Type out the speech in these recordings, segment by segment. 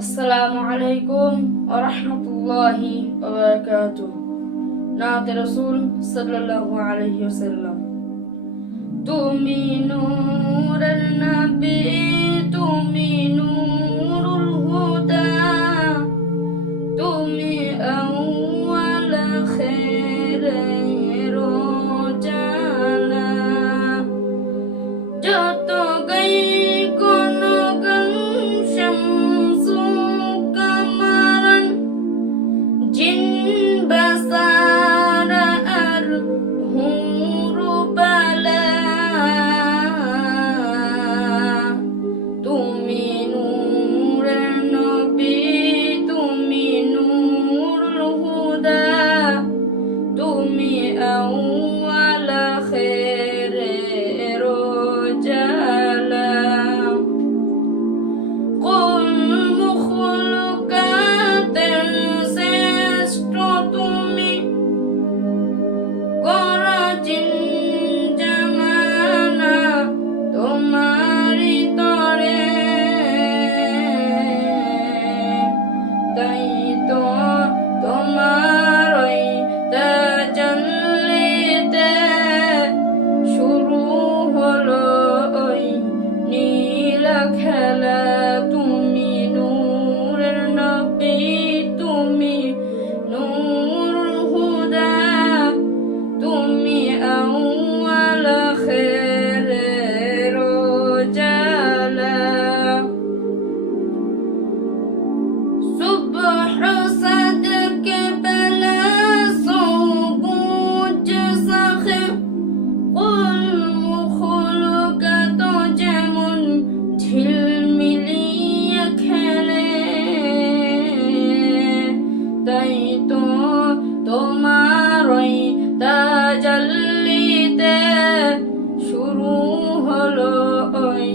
আসসালামু আলাইকুম ওয়া রাহমাতুল্লাহি ওয়া বারাকাতুহু। নাতে রাসূল সাল্লাল্লাহু আলাইহি ওয়াসাল্লাম। তুমি নূরুন নবী, তুমি নূরুল হুদা, তুমি আউয়াল খায়রের জালা। যত গাই কোন গান শামসু কামারান, জিন বাসারা আর হুরু বালা। তুমি নূরের নবী, তুমি নূরুল হুদা, তুমি আউয়াল খায়রের জালা। কুল মুখলুকাতের শ্রেষ্ঠ তুমি, গরজিন জামানা তোমারি তরে। তাই তো তোমার ওই তাজাল্লিতে শুরু হলো ওই নীলা খেলা। তুমি নূরের নবী, তুমি নূরুল হুদা, তুমি আউয়াল খায়রের জালা। সুবহ সাদকে বেলা সবুজ শাখে, কুল মুখলুকাত যেমন ঝিলমিলিয়ে খেলে। তাই তো তোমার ওই তাজাল্লিতে শুরু হলো ওই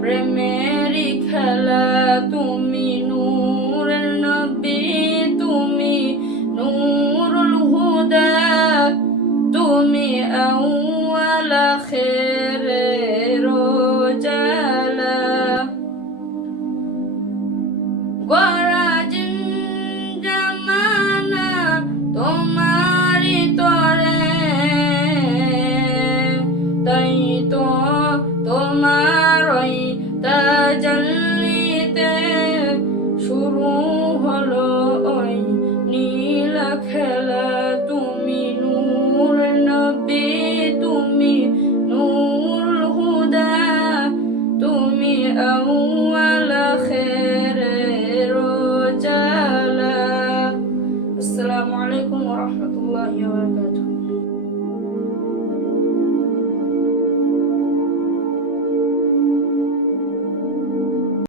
প্রেমেরই খেলা। তুমি নূরের নবী, তুমি নূরুল হুদা, তুমি আউয়াল খায়রের জালা। গরজিন জামানা তোমারি তরে। তাই তো তোমার ওই তাজাল্লিতে শুরু হলো ওই নীলা খেলা।